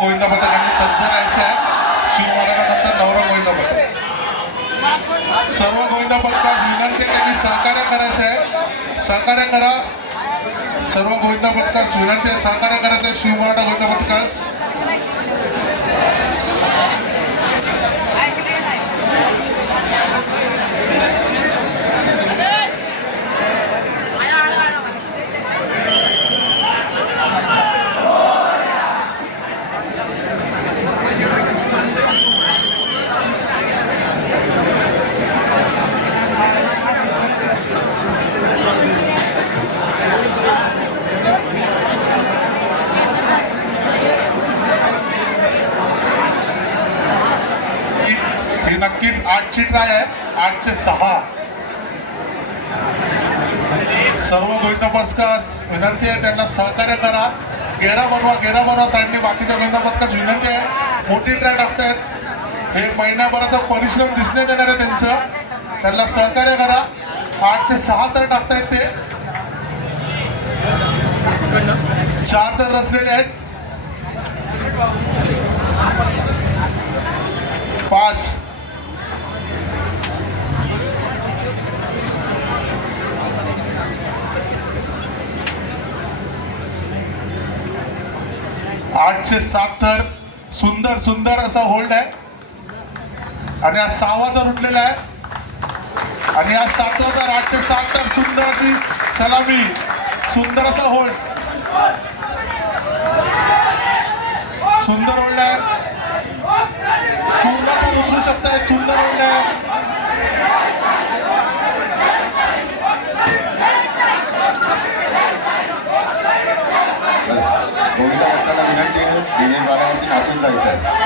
गोविंदा पथकांनी सज्ज राहायचं आहे. शिवमराठानंतर नवरंग गोविंदा पथक. सर्व गोविंदा पथकास विनंती आहे त्यांनी सहकार्य करायचं आहे. सहकार्य करा. सर्व गोविंदा पथकास विनंती आहे सहकार्य करायचं आहे. शिवमराठा गोविंदा पथकास नक्कीच 8ची ट्राय आहे. 8चे 6. सर्व गोविंदा पथकास विनंती आहे त्यांना सहकार्य करा. गेरा बनवा साईडने. बाकीच्या गोविंदा पथकास विनंती आहे मोठी ट्राय टाकतायत. हे महिन्याभराचा परिश्रम दिसण्यात येणार आहे त्यांचं. त्यांना सहकार्य करा. 8चे 6 तर टाकतायत ते. 4 तर रचलेले आहेत. 5 8चे 7 तर सुंदर असा होल्ड आहे. आणि हा 6वा तर उठलेला आहे. आणि हा 7वा तर 8चे 7 तर सुंदर अशी सलामी. सुंदर असा होल्ड. सुंदर होल्ड आहे. पूर्ण पण उतरू शकतायत. सुंदर होल्ड आहे. गोविंदा पथकाला विनंती आहे डिझेल वाल्यावरती नाचून जायचं आहे.